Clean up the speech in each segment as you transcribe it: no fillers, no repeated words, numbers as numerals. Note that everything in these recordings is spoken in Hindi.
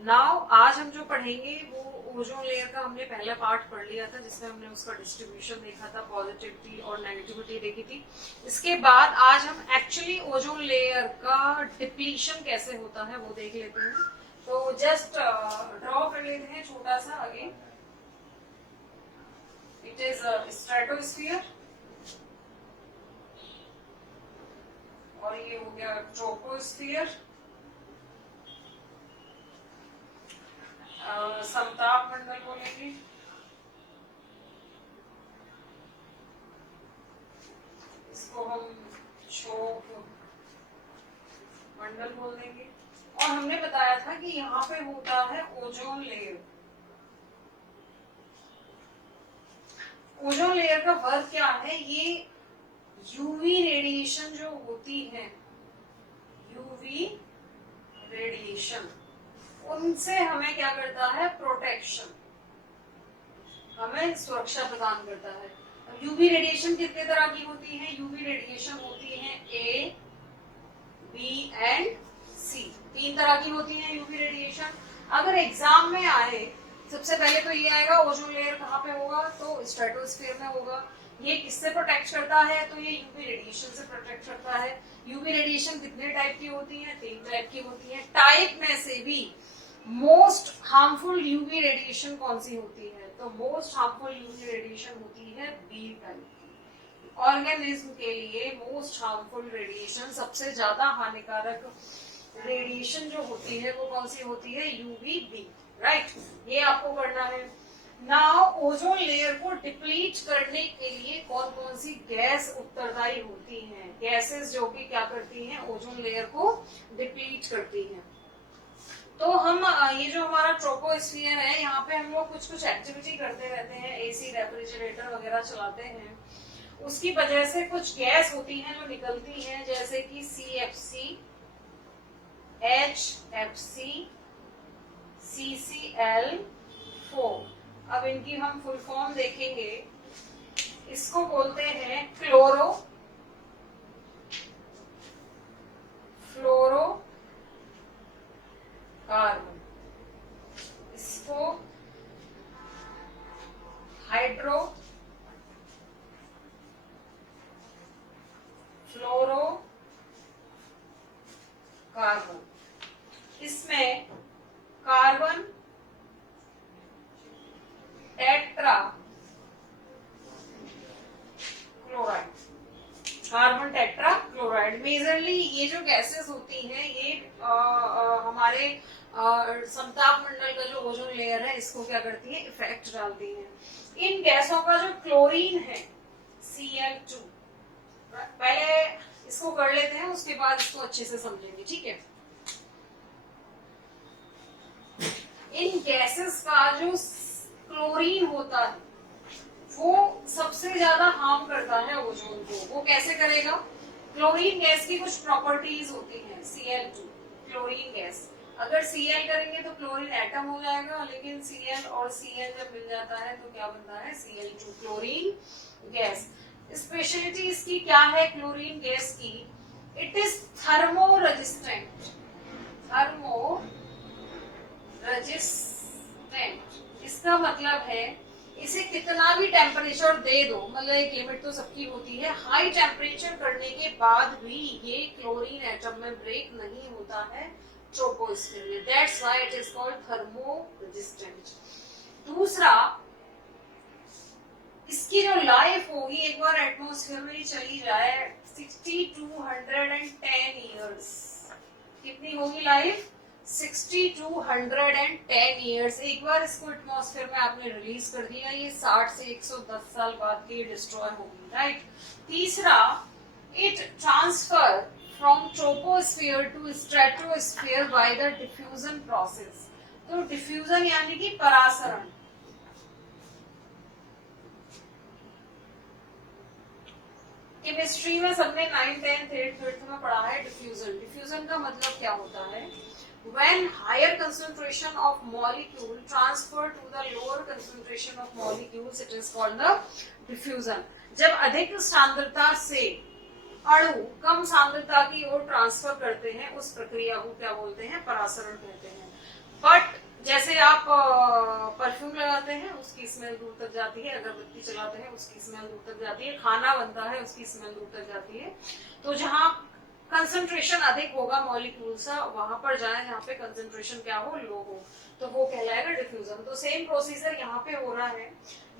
नाउ आज हम जो पढ़ेंगे वो ओजोन लेयर का हमने पहला पार्ट पढ़ लिया था, जिसमें हमने उसका डिस्ट्रीब्यूशन देखा था, पॉजिटिविटी और नेगेटिविटी देखी थी। इसके बाद आज हम एक्चुअली ओजोन लेयर का डिप्लीशन कैसे होता है वो देख लेते हैं। तो जस्ट ड्रॉ कर लेते हैं छोटा सा अगेन। इट इज स्ट्रेटोस्फियर और ये हो गया ट्रोपोस्फियर, समताप मंडल बोलेंगे, इसको हम क्षोभ मंडल बोल देंगे। और हमने बताया था कि यहाँ पे होता है ओजोन लेयर। ओजोन लेयर का वर्क क्या है? ये यूवी रेडिएशन जो होती है, यूवी रेडिएशन, उनसे हमें क्या करता है? प्रोटेक्शन, हमें सुरक्षा प्रदान करता है। यूवी रेडिएशन कितने तरह की होती है? यूवी रेडिएशन होती है ए, बी एंड सी, 3 तरह की होती है यूवी रेडिएशन। अगर एग्जाम में आए, सबसे पहले तो ये आएगा ओजोन लेयर कहाँ पे होगा, तो स्ट्रेटोस्फीयर में होगा। ये किससे प्रोटेक्ट करता है? तो ये यूवी रेडिएशन से प्रोटेक्ट करता है। यूवी रेडिएशन कितने टाइप की होती है? 3 टाइप की होती है। टाइप में से भी मोस्ट हार्मफुल यूवी रेडिएशन कौन सी होती है? तो मोस्ट हार्मफुल यूवी रेडिएशन होती है बी टाइप की। ऑर्गेनिज्म के लिए मोस्ट हार्मफुल रेडिएशन, सबसे ज्यादा हानिकारक रेडिएशन जो होती है वो कौन सी होती है? UV B, right. ये आपको करना है। नाउ ओजोन लेयर को डिप्लीट करने के लिए कौन कौन सी गैस उत्तरदायी होती हैं? गैसेस जो कि क्या करती हैं? ओजोन लेयर को डिप्लीट करती हैं। तो हम ये जो हमारा ट्रोपोस्फियर है, यहाँ पे हम लोग कुछ कुछ एक्टिविटी करते रहते हैं, एसी, रेफ्रिजरेटर वगैरह चलाते हैं। उसकी वजह से कुछ गैस होती हैं जो निकलती हैं, जैसे कि CFC, HFC, CCl4। अब इनकी हम फुल फॉर्म देखेंगे। इसको बोलते हैं क्लोरो फ्लोरो कार्बन, इसको हाइड्रो फ्लोरो कार्बन। इसमें carbon tetra chloride, carbon tetra chloride. Majorly ये जो गैसेस होती हैं ये हमारे समताप मंडल का जो ओजोन लेयर है इसको क्या करती है? इफेक्ट डालती है। इन गैसों का जो क्लोरीन है Cl2, पहले इसको कर लेते हैं, उसके बाद इसको अच्छे से समझेंगे, ठीक है। इन गैसेस का जो क्लोरीन होता है वो सबसे ज्यादा हार्म करता है ओजोन को। वो कैसे करेगा? क्लोरीन गैस की कुछ प्रॉपर्टीज होती हैं। Cl2 क्लोरीन गैस, अगर Cl करेंगे तो क्लोरीन एटम हो जाएगा, लेकिन Cl और Cl जब मिल जाता है तो क्या बनता है? Cl2 chlorine gas. स्पेशलिटी इसकी क्या है क्लोरीन गैस की? It is thermo resistant, thermo resistant. इसका मतलब है इसे कितना भी टेम्परेचर दे दो, मतलब एक लिमिट तो सबकी होती है, हाई टेम्परेचर करने के बाद भी ये क्लोरीन एटम में ब्रेक नहीं होता है ट्रोपोस्फीयर में। That's why it is called thermo resistant. दूसरा, इसकी जो लाइफ होगी, एक बार एटमोस्फेयर में चली जाए 60-110 ईयर्स। कितनी होगी लाइफ? 60-110 ईयर्स। एक बार इसको एटमॉस्फेयर में आपने रिलीज कर दिया, ये 60 से 110 साल बाद के डिस्ट्रॉय होगी, राइट। तीसरा, it transfer from troposphere to stratosphere by the diffusion process. तो डिफ्यूजन यानी कि परासरण। केमिस्ट्री में सबने 9th, 10th, 8th, 5th में पढ़ा है डिफ्यूजन। डिफ्यूजन का मतलब क्या होता है? When higher concentration of molecule transfer to the lower concentration of molecules, it is called the diffusion. जब अधिक सांद्रता से अणु कम सांद्रता की ओर ट्रांसफर करते हैं, उस प्रक्रिया को क्या बोलते हैं? परासरण कहते हैं। बट जैसे आप परफ्यूम लगाते हैं उसकी स्मेल दूर तक जाती है, अगरबत्ती चलाते हैं उसकी स्मेल दूर तक जाती है, खाना बनता है उसकी स्मेल दूर तक जाती है। तो जहाँ कंसंट्रेशन अधिक होगा मॉलिक्यूल सा, वहां पर जाए जहाँ पे कंसंट्रेशन क्या हो, लो हो, तो वो कहलाएगा डिफ्यूजन। तो सेम प्रोसीजर यहाँ पे हो रहा है।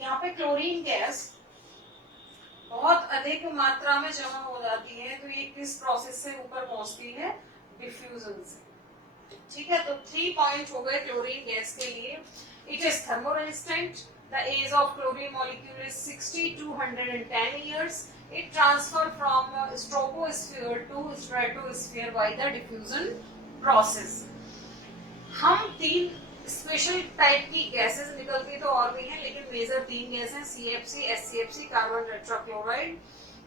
यहाँ पे क्लोरीन गैस बहुत अधिक मात्रा में जमा हो जाती है, तो ये किस प्रोसेस से ऊपर पहुंचती है, डिफ्यूजन से। ठीक है, तो 3 पॉइंट हो गए क्लोरीन गैस के लिए। It is thermoresistant, the age of chlorine molecule is 60 to 110 years. It transfer from troposphere to stratosphere by the diffusion process. हम 3 स्पेशल टाइप की गैसेस निकलती तो और भी हैं, लेकिन मेजर 3 गैस हैं, CFC, SCFC, कार्बन टेट्राक्लोराइड।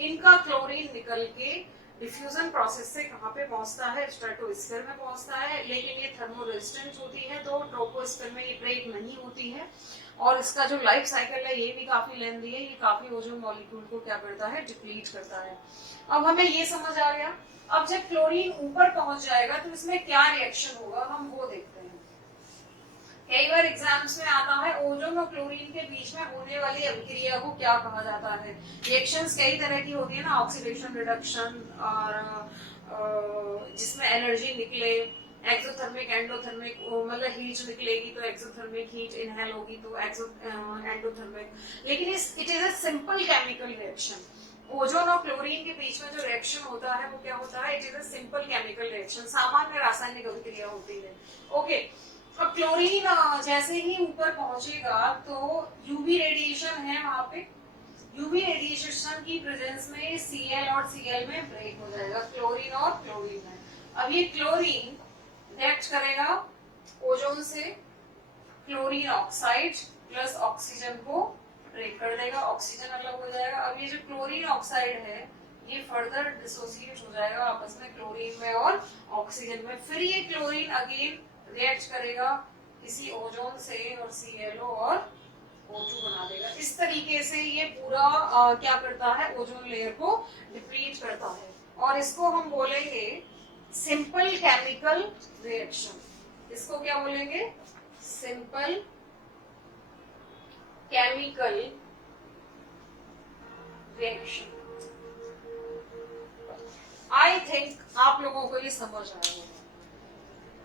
इनका क्लोरीन निकल के डिफ्यूजन प्रोसेस से कहाँ पे पहुंचता है, स्ट्रेटोस्फीयर में पहुंचता है। लेकिन ये थर्मोरेजिस्टेंट होती है, तो ट्रोपोस्फीयर में ये ब्रेक नहीं होती है, और इसका जो लाइफ साइकिल है ये भी काफी लेंथी है। ये काफी ओजोन मॉलिक्यूल को क्या करता है, डिप्लीट करता है। अब हमें ये समझ आ गया। अब जब क्लोरीन ऊपर पहुंच जाएगा तो इसमें क्या रिएक्शन होगा, हम वो देखते हैं। कई बार एग्जाम्स में आता है ओजोन और क्लोरीन के बीच में होने वाली अभिक्रिया को क्या कहा जाता है। रिएक्शंस कई तरह की होती है ना, ऑक्सीडेशन, रिडक्शन, और जिसमें एनर्जी निकले, एक्सोथर्मिक, एंडोथर्मिक, मतलब हीट निकलेगी तो एक्सोथर्मिक, हीट इनहेल होगी तो एंडोथर्मिक। लेकिन it is a simple chemical reaction. Ozone और क्लोरीन के बीच में जो रिएक्शन होता है वो क्या होता है, it is a simple chemical reaction, सामान्य रासायनिक अभिक्रिया होती है। ओके, अब क्लोरीन जैसे ही ऊपर पहुंचेगा तो यूवी रेडिएशन है वहां पे। यूवी रेडिएशन की प्रेजेंस में Cl और Cl में ब्रेक हो जाएगा, क्लोरीन और क्लोरीन में। अब ये क्लोरीन रिएक्ट करेगा ओजोन से, क्लोरीन ऑक्साइड प्लस ऑक्सीजन को ब्रेक कर देगा, ऑक्सीजन अलग हो जाएगा। अब ये जो क्लोरीन ऑक्साइड है ये फर्दर डिसोसिएट हो जाएगा आपस में, क्लोरीन में और ऑक्सीजन में। फिर ये क्लोरीन अगेन रिएक्ट करेगा किसी ओजोन से और ClO और O2 बना देगा। इस तरीके से ये पूरा क्या करता है, ओजोन लेयर को डिप्लीट करता है, और इसको हम बोलेंगे सिंपल केमिकल रिएक्शन। इसको क्या बोलेंगे, simple chemical reaction. I think आप लोगों को ये समझ आया होगा।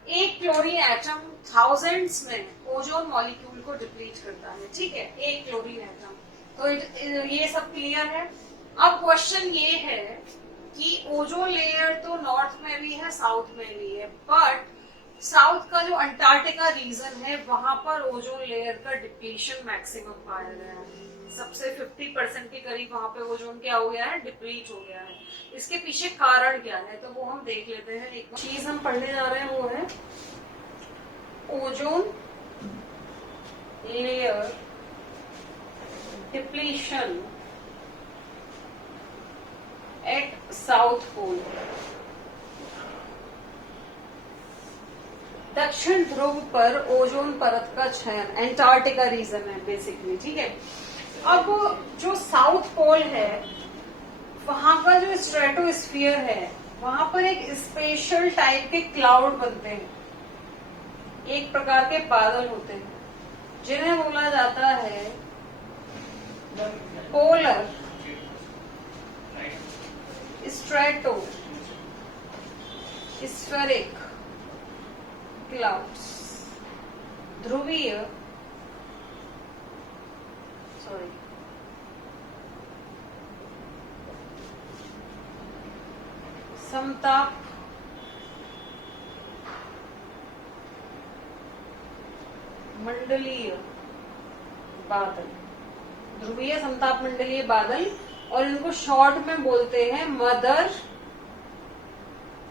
एक क्लोरीन एटम थाउजेंड्स में ओजोन मॉलिक्यूल को डिप्लीट करता है, ठीक है, एक क्लोरीन एटम। तो ये सब क्लियर है। अब क्वेश्चन ये है कि ओजोन लेयर तो नॉर्थ में भी है, साउथ में भी है, बट साउथ का जो अंटार्कटिका रीजन है वहां पर ओजोन लेयर का डिप्लीशन मैक्सिमम पाया गया है। सबसे 50% के करीब वहां पे ओजोन क्या हो गया है, डिप्लीट हो गया है। इसके पीछे कारण क्या है, तो वो हम देख लेते हैं। एक चीज हम पढ़ने जा रहे हैं वो है ozone layer depletion at south pole. दक्षिण ध्रुव पर ओजोन परत का क्षरण, एंटार्कटिका रीजन है बेसिकली, ठीक है। अब जो साउथ पोल है वहां का जो स्ट्रेटोस्फीयर है वहां पर एक स्पेशल टाइप के क्लाउड बनते हैं, एक प्रकार के बादल होते हैं जिन्हें बोला जाता है पोलर स्ट्रेटो स्फेरिक क्लाउड्स। ध्रुवीय समताप मंडलीय बादल, ध्रुवीय समताप मंडलीय बादल, और इनको शॉर्ट में बोलते हैं मदर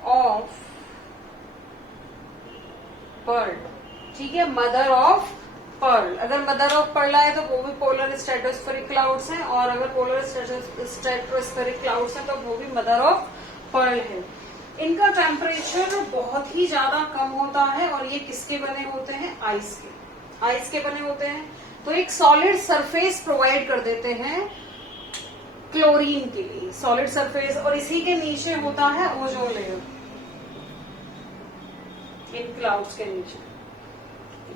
ऑफ पर्ल, ठीक है, मदर ऑफ पर्ल। अगर मदर ऑफ पर्ल आए तो वो भी पोलर स्ट्रेटोस्फेरिक क्लाउड्स हैं, और अगर पोलर स्ट्रेटोस्फेरिक क्लाउड्स हैं तो वो भी मदर ऑफ पर्ल है। इनका टेम्परेचर बहुत ही ज्यादा कम होता है, और ये किसके बने होते हैं, आइस के, आइस के बने होते हैं। तो एक सॉलिड सरफेस प्रोवाइड कर देते हैं क्लोरीन के लिए, सॉलिड सरफेस, और इसी के नीचे होता है ओजोन लेयर, इन क्लाउड्स के नीचे।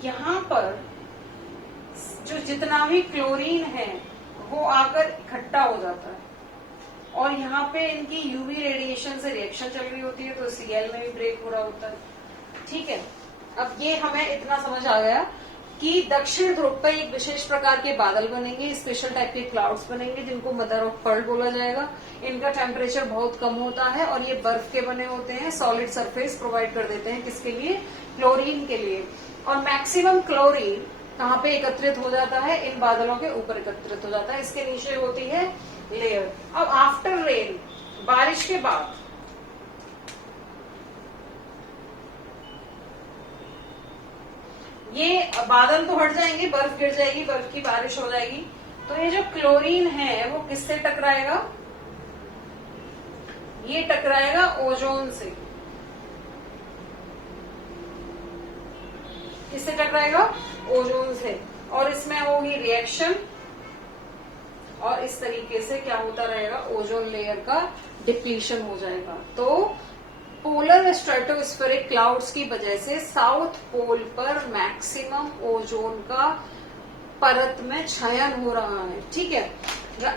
यहाँ पर जो जितना भी क्लोरीन है वो आकर इकट्ठा हो जाता है और यहाँ पे इनकी यूवी रेडिएशन से रिएक्शन चल रही होती है, तो Cl में भी ब्रेक हो रहा होता है। ठीक है, अब ये हमें इतना समझ आ गया कि दक्षिण ध्रुव पर एक विशेष प्रकार के बादल बनेंगे, स्पेशल टाइप के क्लाउड्स बनेंगे जिनको मदर ऑफ पर्ल बोला जाएगा। इनका टेम्परेचर बहुत कम होता है और ये बर्फ के बने होते हैं, सॉलिड सरफेस प्रोवाइड कर देते हैं। किसके लिए? क्लोरीन के लिए। और मैक्सिमम क्लोरीन कहाँ पे एकत्रित हो जाता है? इन बादलों के ऊपर एकत्रित हो जाता है। इसके नीचे होती है लेयर। अब आफ्टर रेन, बारिश के बाद ये बादल तो हट जाएंगे, बर्फ गिर जाएगी, बर्फ की बारिश हो जाएगी, तो ये जो क्लोरीन है वो किससे टकराएगा? ये टकराएगा ओजोन से। किससे टकराएगा? ओजोन से। और इसमें होगी रिएक्शन और इस तरीके से क्या होता रहेगा? ओजोन लेयर का डिप्लीशन हो जाएगा। तो पोलर स्ट्रेटोस्फेरिक क्लाउड्स की वजह से साउथ पोल पर मैक्सिमम ओजोन का परत में क्षयन हो रहा है। ठीक है,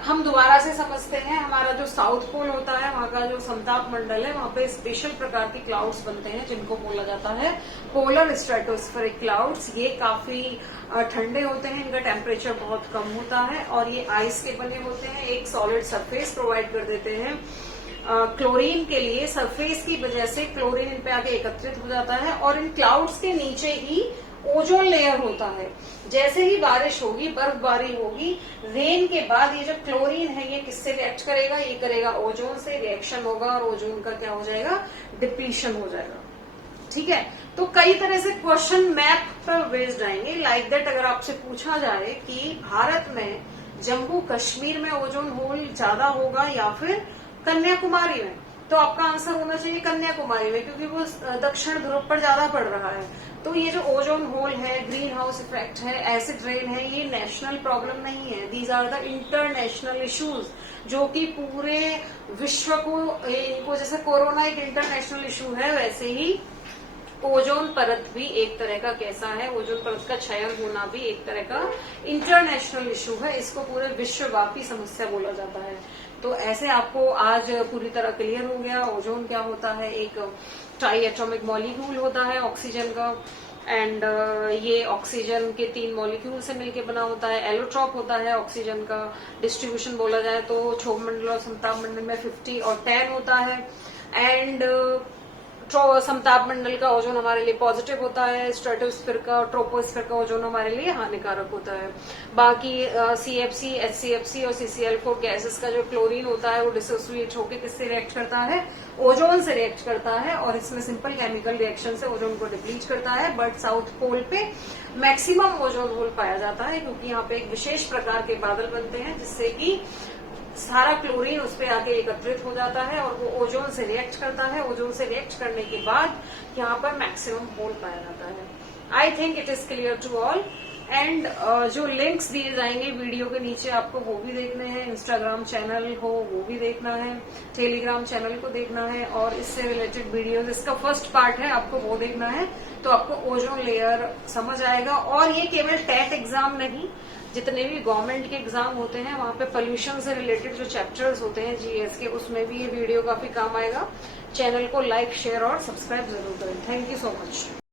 हम दोबारा से समझते हैं। हमारा जो साउथ पोल होता है, वहां का जो समताप मंडल है, वहां पे स्पेशल प्रकार के क्लाउड्स बनते हैं जिनको बोला जाता है पोलर स्ट्रेटोस्फेरिक क्लाउड्स। ये काफी ठंडे होते हैं, इनका टेम्परेचर बहुत कम होता है और ये आइस के बने होते हैं, एक सॉलिड सरफेस प्रोवाइड कर देते हैं। क्लोरीन के लिए सरफेस की वजह से क्लोरीन इन पे आके एकत्रित हो जाता है और इन क्लाउड्स के नीचे ही ओजोन लेयर होता है। जैसे ही बारिश होगी, बर्फबारी होगी, रेन के बाद ये जो क्लोरीन है ये किससे रिएक्ट करेगा? ये करेगा ओजोन से, रिएक्शन होगा और ओजोन का क्या हो जाएगा? डिप्लीशन हो जाएगा। ठीक है, तो कई तरह से क्वेश्चन मैप पर बेस्ड आएंगे। लाइक दैट अगर आपसे पूछा जाए कि भारत में जम्मू कश्मीर में ओजोन होल ज्यादा होगा या फिर कन्याकुमारी में, तो आपका आंसर होना चाहिए कन्याकुमारी में, क्योंकि वो दक्षिण ध्रुव पर ज्यादा पड़ रहा है। तो ये जो ओजोन होल है, ग्रीन हाउस इफेक्ट है, एसिड रेन है, ये नेशनल प्रॉब्लम नहीं है। These are the international issues जो कि पूरे विश्व को, इनको जैसे कोरोना एक इंटरनेशनल इश्यू है, वैसे ही ओजोन परत भी एक तरह का कैसा है, ओजोन परत का क्षय होना भी एक तरह का इंटरनेशनल इश्यू है। इसको पूरे विश्वव्यापी समस्या बोला जाता है। तो ऐसे आपको आज पूरी तरह क्लियर हो गया ओजोन क्या होता है। एक ट्राई एटॉमिक मॉलिक्यूल होता है ऑक्सीजन का, एंड ये ऑक्सीजन के 3 मॉलिक्यूल से मिलके बना होता है। एलोट्रॉप होता है ऑक्सीजन का। डिस्ट्रीब्यूशन बोला जाए तो क्षोभ मंडल और समताप मंडल में 50 और 10 होता है। एंड समताप मंडल का ओजोन हमारे लिए पॉजिटिव होता है, स्ट्रेटोस्फीयर का, ट्रोपोस्फीयर का ओजोन हमारे लिए हानिकारक होता है। बाकी CFC, HCFC और CCl4 गैसेस का जो क्लोरीन होता है वो डिसोसिएट होकर किससे रिएक्ट करता है? ओजोन से रिएक्ट करता है और इसमें सिंपल केमिकल रिएक्शन से ओजोन को डिप्लीट करता है। बट साउथ पोल पे मैक्सिमम ओजोन होल पाया जाता है क्योंकि यहाँ पे एक विशेष प्रकार के बादल बनते हैं जिससे कि सारा क्लोरीन उस पे आके एकत्रित हो जाता है और वो ओजोन से रिएक्ट करता है। ओजोन से रिएक्ट करने के बाद यहाँ पर मैक्सिमम होल पाया जाता है। I think it is clear to all. And जो लिंक्स दिए जाएंगे वीडियो के नीचे आपको वो भी देखने हैं। इंस्टाग्राम चैनल हो वो भी देखना है, टेलीग्राम चैनल को देखना है और इससे रिलेटेड वीडियोस, इसका फर्स्ट पार्ट है, आपको वो देखना है तो आपको ओजोन लेयर समझ आएगा। और ये केवल टेट एग्जाम नहीं, जितने भी गवर्नमेंट के एग्जाम होते हैं वहां पे पोल्यूशन से रिलेटेड जो चैप्टर्स होते हैं GS के, उसमें भी ये वीडियो काफी काम आएगा। चैनल को लाइक, शेयर और सब्सक्राइब जरूर करें। Thank you so much.